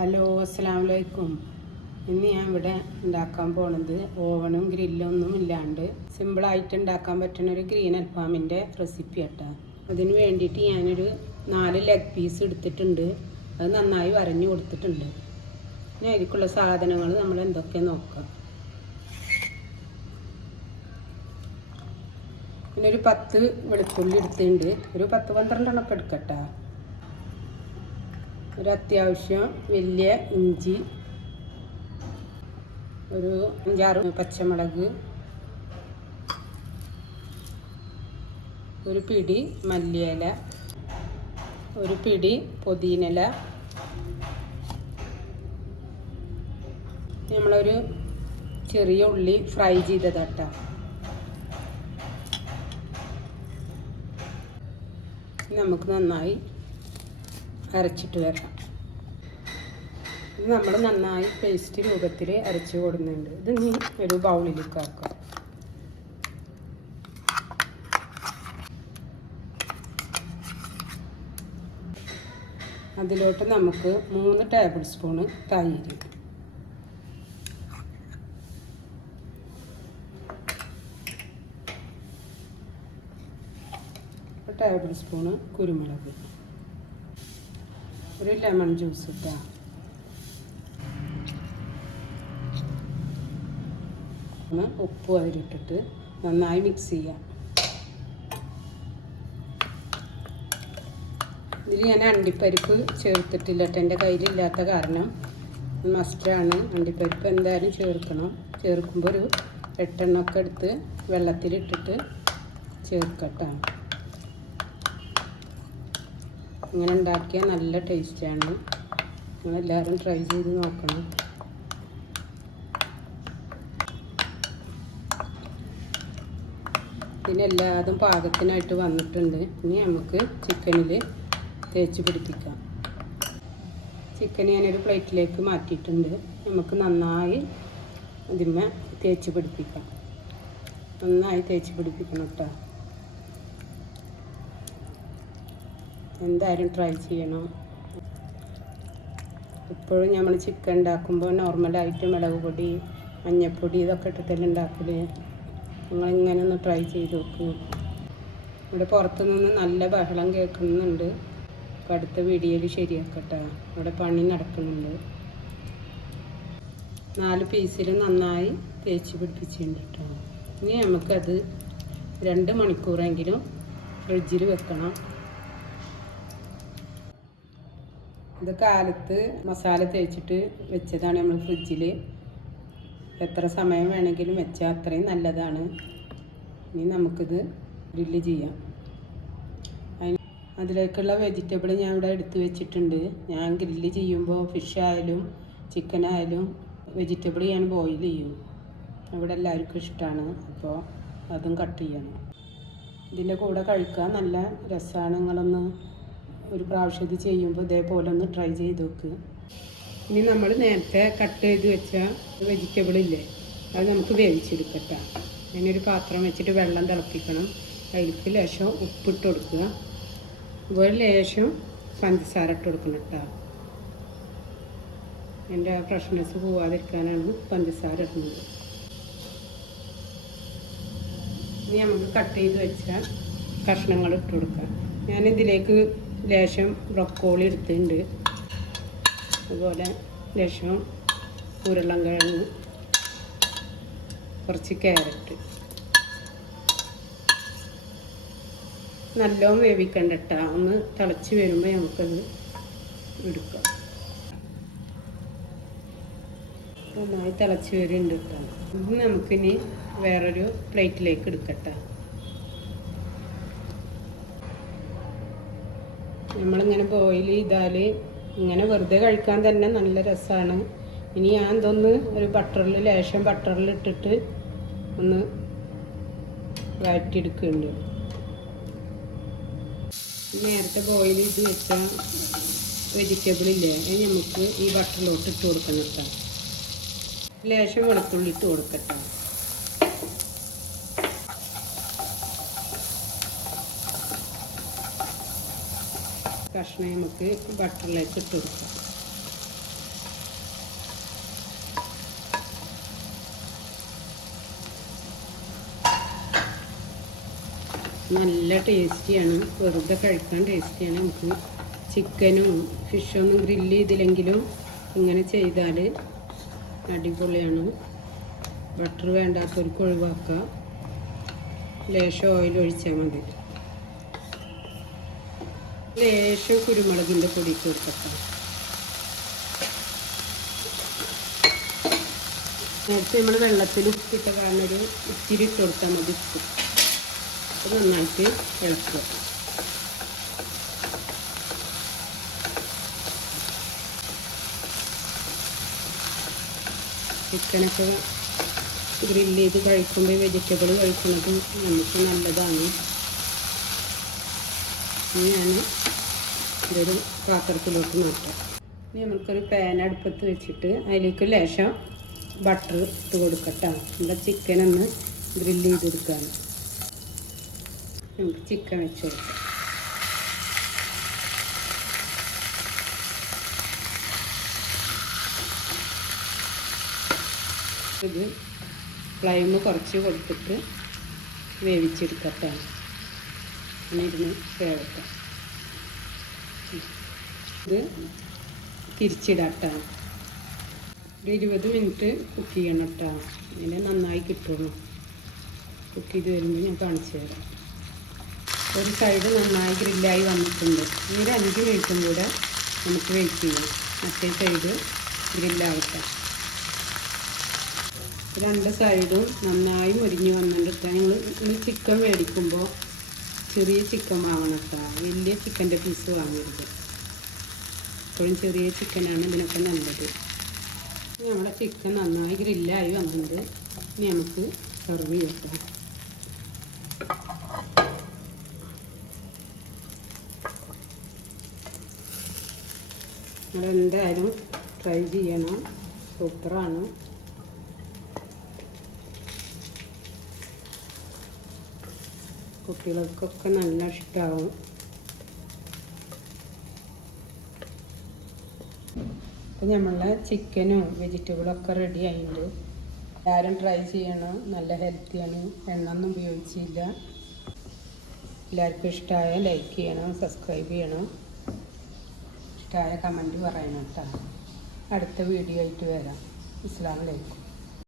Hello, അസ്സലാമു അലൈക്കും. ഇന്ന് ഞാൻ ഇവിടെ ഉണ്ടാക്കാൻ പോണത് ഓവനും ഗ്രില്ലും ഒന്നും ഇല്ലാണ്ട് സിമ്പിളായിട്ട് ഉണ്ടാക്കാൻ പറ്റുന്ന ഒരു ഗ്രീൻ അൽഫാമിൻ്റെ റെസിപ്പി ആട്ടോ. അതിന് വേണ്ടിയിട്ട് ഞാനൊരു 4 ലെഗ് പീസ് എടുത്തിട്ടുണ്ട്. അത് നന്നായി വരഞ്ഞു കൊടുത്തിട്ടുണ്ട്. ഇനി അതിലേക്കുള്ള സാധനങ്ങൾ നമ്മൾ എന്തൊക്കെ നോക്കാം. പിന്നെ ഒരു 10 വെളുത്തുള്ളി എടുത്തിട്ടുണ്ട്. ഒരു 10-12 എണ്ണമൊക്കെ എടുക്കട്ടോ. ഒരു അത്യാവശ്യം വലിയ ഇഞ്ചി, ഒരു 5-6 പച്ചമുളക്, ഒരു പിടി മല്ലിയില, ഒരു പിടി പുതിനയില, നമ്മളൊരു ചെറിയ ഉള്ളി ഫ്രൈ ചെയ്തതാട്ടോ. നമുക്ക് നന്നായി അരച്ചിട്ട് വരാം. ഇത് നമ്മൾ നന്നായി പേസ്റ്റ് രൂപത്തിൽ അരച്ച് കൊടുക്കുന്നുണ്ട്. ഇത് ഇനി ഒരു ബൗളിലേക്ക് ആക്കാം. അതിലോട്ട് നമുക്ക് 3 ടേബിൾ സ്പൂണ് തൈര്, 1 ടേബിൾ സ്പൂണ് കുരുമുളക്, ഒരു ലെമൺ ജ്യൂസ് ഇട്ടാ, ഉപ്പ് അതിലിട്ടിട്ട് നന്നായി മിക്സ് ചെയ്യാം. ഇതിൽ ഞാൻ അണ്ടിപ്പരിപ്പ് ചേർത്തിട്ടില്ല കേട്ടോ. എൻ്റെ കയ്യിലില്ലാത്ത കാരണം മസ്റ്റാണ്. അണ്ടിപ്പരിപ്പ് എന്തായാലും ചേർക്കണം. ചേർക്കുമ്പോൾ ഒരു 8 എണ്ണമൊക്കെ എടുത്ത് വെള്ളത്തിലിട്ടിട്ട് ചേർക്കട്ടോ. ഇങ്ങനെ ഉണ്ടാക്കിയാൽ നല്ല ടേസ്റ്റാണ്. നിങ്ങളെല്ലാവരും ട്രൈ ചെയ്ത് നോക്കണം. ഇതിനെല്ലാതും പാകത്തിനായിട്ട് വന്നിട്ടുണ്ട്. ഇനി നമുക്ക് ചിക്കനിൽ തേച്ച് പിടിപ്പിക്കാം. ചിക്കൻ ഞാനൊരു പ്ലേറ്റിലേക്ക് മാറ്റിയിട്ടുണ്ട്. നമുക്ക് നന്നായി ഇതിന്മേൽ തേച്ച് പിടിപ്പിക്കാം. നന്നായി തേച്ച് പിടിപ്പിക്കണം കേട്ടോ. എന്തായാലും ട്രൈ ചെയ്യണം. ഇപ്പോഴും നമ്മൾ ചിക്കൻ ഉണ്ടാക്കുമ്പോൾ നോർമലായിട്ട് മുളക് പൊടി, മഞ്ഞൾപ്പൊടി ഇതൊക്കെ ഇട്ടിട്ടെല്ലാം ഉണ്ടാക്കല്. നിങ്ങളിങ്ങനെ ഒന്ന് ട്രൈ ചെയ്ത് നോക്കും. ഇവിടെ പുറത്തു നിന്ന് നല്ല ബഹളം കേൾക്കുന്നുണ്ട്. അടുത്ത വീഡിയോയിൽ ശരിയാക്കട്ടെ. ഇവിടെ പണി നടക്കുന്നുണ്ട്. 4 പീസിൽ നന്നായി തേച്ച് പിടിപ്പിച്ചിട്ടുണ്ട് കേട്ടോ. ഇനി നമുക്കത് 2 മണിക്കൂറെങ്കിലും ഫ്രിഡ്ജിൽ വെക്കണം. ഇത് കാലത്ത് മസാല തേച്ചിട്ട് വെച്ചതാണ് നമ്മൾ ഫ്രിഡ്ജിൽ. എത്ര സമയം വേണമെങ്കിലും വെച്ചാൽ അത്രയും നല്ലതാണ്. ഇനി നമുക്കിത് ഗ്രില്ല് ചെയ്യാം. അതിലേക്കുള്ള വെജിറ്റബിൾ ഞാൻ ഇവിടെ എടുത്ത് വെച്ചിട്ടുണ്ട്. ഞാൻ ഗ്രില്ല് ചെയ്യുമ്പോൾ ഫിഷ് ആയാലും ചിക്കൻ ആയാലും വെജിറ്റബിൾ ഞാൻ ബോയിൽ ചെയ്യും. ഇവിടെ എല്ലാവർക്കും ഇഷ്ടമാണ്. അപ്പോൾ അതും കട്ട് ചെയ്യണം. ഇതിൻ്റെ കൂടെ കഴിക്കാൻ നല്ല രസമാണ്. നിങ്ങളൊന്ന് ഒരു പ്രാവശ്യം ഇത് ചെയ്യുമ്പോൾ ഇതേപോലെ ഒന്ന് ട്രൈ ചെയ്ത് നോക്ക്. ഇനി നമ്മൾ നേരത്തെ കട്ട് ചെയ്ത് വെച്ച വെജിറ്റബിളില്ലേ, അത് നമുക്ക് വേവിച്ചെടുക്കട്ടെ. അതിനൊരു പാത്രം വെച്ചിട്ട് വെള്ളം തിളപ്പിക്കണം. അതിലേക്ക് ലേശം ഉപ്പിട്ട് കൊടുക്കുക. അതുപോലെ ലേശം പഞ്ചസാര ഇട്ട് കൊടുക്കണം കേട്ടോ. എൻ്റെ ഫ്രഷ്നെസ് പോവാതിരിക്കാനാണ് പഞ്ചസാര ഇടുന്നത്. ഇനി നമുക്ക് കട്ട് ചെയ്ത് വെച്ച കഷ്ണങ്ങൾ ഇട്ട് കൊടുക്കാം. ഞാനിതിലേക്ക് ലേശം ബ്രൊക്കോളി എടുത്തിട്ടുണ്ട്. അതുപോലെ ലേശം ഉരുളൻകിഴങ്ങ്, കുറച്ച് ക്യാരറ്റ്. നല്ലോണം വേവിക്കണ്ട കേട്ടോ. ഒന്ന് തിളച്ച് വരുമ്പോൾ നമുക്കത് എടുക്കാം. നന്നായി തിളച്ച് വരുന്നുണ്ട് കേട്ടോ. ഇത് നമുക്കിനി വേറൊരു പ്ലേറ്റിലേക്ക് എടുക്കട്ടെ. നമ്മളിങ്ങനെ ബോയിൽ ചെയ്താൽ ഇങ്ങനെ വെറുതെ കഴിക്കാൻ തന്നെ നല്ല രസമാണ്. ഇനി ഞാൻ ഇതൊന്ന് ഒരു ബട്ടറിൽ ലേശം ബട്ടറിലിട്ടിട്ട് ഒന്ന് വഴറ്റിയെടുക്കുന്നുണ്ട്. നേരത്തെ ബോയിൽ ചെയ്ത് വെച്ച വെജിറ്റബിളില്ലേ, അത് നമുക്ക് ഈ ബട്ടറിലോട്ട് ഇട്ട് കൊടുക്കണം കേട്ടോ. ലേശം വെളുത്തുള്ളി ഇട്ട് കൊടുക്കട്ടെ. കഷ്ണം നമുക്ക് ബട്ടറിലേക്ക് ഇട്ട് കൊടുക്കാം. നല്ല ടേസ്റ്റിയാണ്, വെറുതെ കഴിക്കാൻ ടേസ്റ്റിയാണ്. നമുക്ക് ചിക്കനും ഫിഷൊന്നും ഗ്രില്ല് ചെയ്തില്ലെങ്കിലും ഇങ്ങനെ ചെയ്താൽ അടിപൊളിയാണ്. ബട്ടർ വേണ്ടാത്തവർക്ക് ഒഴിവാക്കാം. ലേശം ഓയിൽ ഒഴിച്ചാൽ മതി. ലേശം കുരുമുളകിൻ്റെ പൊടി ഇട്ട് കൊടുക്കാം. നേരത്തെ നമ്മൾ വെള്ളത്തിൽ ഉപ്പിട്ട കാരണം ഒരു ഇത്തിരി ഇട്ട് കൊടുത്താൽ മതി. ഉപ്പ് അത് നന്നായിട്ട് ഇളക്കുക. ചിക്കനൊക്കെ ഗ്രില്ല് ചെയ്ത് കഴിക്കുമ്പോൾ വെജിറ്റബിൾ കഴിക്കുന്നത് നമുക്ക് നല്ലതാണ്. ഇനി ഞാൻ ഇതൊരു പാത്രത്തിലോട്ട് മാറ്റാം. ഇനി നമുക്കൊരു പാൻ അടുപ്പത്ത് വെച്ചിട്ട് അതിലേക്ക് ലേശം ബട്ടർ ഇട്ട് കൊടുക്കട്ടോ. നമ്മുടെ ചിക്കനൊന്ന് ഗ്രില്ല് ചെയ്തെടുക്കാൻ നമുക്ക് ചിക്കൻ വെച്ച് കൊടുക്കാം. ഇത് ഫ്ലെയിം കുറച്ച് കൊടുത്തിട്ട് വേവിച്ചെടുക്കട്ടെ. ഇരുന്ന് വേവട്ടെ. ഇത് തിരിച്ചിടാട്ടോ. ഒരു 20 മിനിറ്റ് കുക്ക് ചെയ്യണം കേട്ടോ. അതിനെ നന്നായി കിട്ടുള്ളൂ. കുക്ക് ചെയ്ത് വരുമ്പോൾ ഞാൻ കാണിച്ചു തരാം. ഒരു സൈഡ് നന്നായി ഗ്രില്ലായി വന്നിട്ടുണ്ട്. ഇനി ഒരു 5 മിനിറ്റും കൂടെ നമുക്ക് വെയിറ്റ് ചെയ്യാം. മറ്റേ സൈഡ് ഗ്രില്ലാവട്ടെ. 2 സൈഡും നന്നായി മുരിഞ്ഞ് വന്നിട്ട് നിങ്ങൾ ചിക്കൻ മേടിക്കുമ്പോൾ ചെറിയ ചിക്കൻ വാങ്ങണം കേട്ടോ. വലിയ ചിക്കൻ്റെ പീസ് വാങ്ങരുത്. എപ്പോഴും ചെറിയ ചിക്കനാണ് ഇതിനൊക്കെ നല്ലത്. നമ്മുടെ ചിക്കൻ നന്നായി ഗ്രില്ലായി വന്നിട്ടുണ്ട്. ഇനി നമുക്ക് സെർവ് ചെയ്യാം. നിങ്ങളെന്തായാലും ട്രൈ ചെയ്യണം. സൂപ്പറാണ്. കുട്ടികൾക്കൊക്കെ നല്ല ഇഷ്ടമാവും. അപ്പോൾ നമ്മളെ ചിക്കനും വെജിറ്റബിളൊക്കെ റെഡി ആയിട്ടുണ്ട്. എല്ലാവരും ട്രൈ ചെയ്യണം. നല്ല ഹെൽത്തിയാണ്. എണ്ണൊന്നും ഉപയോഗിച്ചില്ല. എല്ലാവർക്കും ഇഷ്ടമായ ലൈക്ക് ചെയ്യണം, സബ്സ്ക്രൈബ് ചെയ്യണം. ഇഷ്ടമായ കമൻറ്റ് പറയണം കേട്ടോ. അടുത്ത വീഡിയോ ആയിട്ട് വരാം. അസ്സലാമു അലൈക്കും.